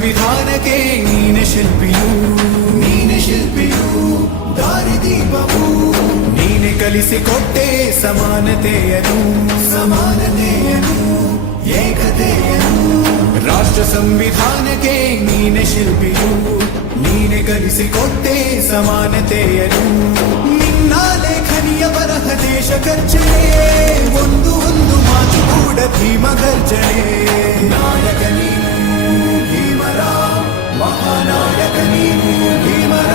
ಸಂವಿಧಾನಕ್ಕೆ ನೀನೆ ಶಿಲ್ಪಿಯು ದಾರಿದೀಪವು ನೀನೆ ಕಲಿಸಿಕೊಟ್ಟೆ ಸಮಾನತೆಯನು ಏಕತೆಯನು ರಾಷ್ಟ್ರ ಸಂವಿಧಾನಕ್ಕೆ ನೀನೆ ಶಿಲ್ಪಿಯು ನೀನೆ ಕಲಿಸಿಕೊಟ್ಟೆ ಸಮಾನತೆಯನು ನಿನ್ನ ಲೇಖನಿಯ ಬರಹ ದೇಶ ಖರ್ಚನೆ ಒಂದು ಮಾತು ಕೂಡ ಭೀಮ ಗರ್ಜನೆ ನಾಯಕ ನೀನು ಭೀಮರ ಮಹಾನಾಯಕ ನೀನು ಭೀಮರ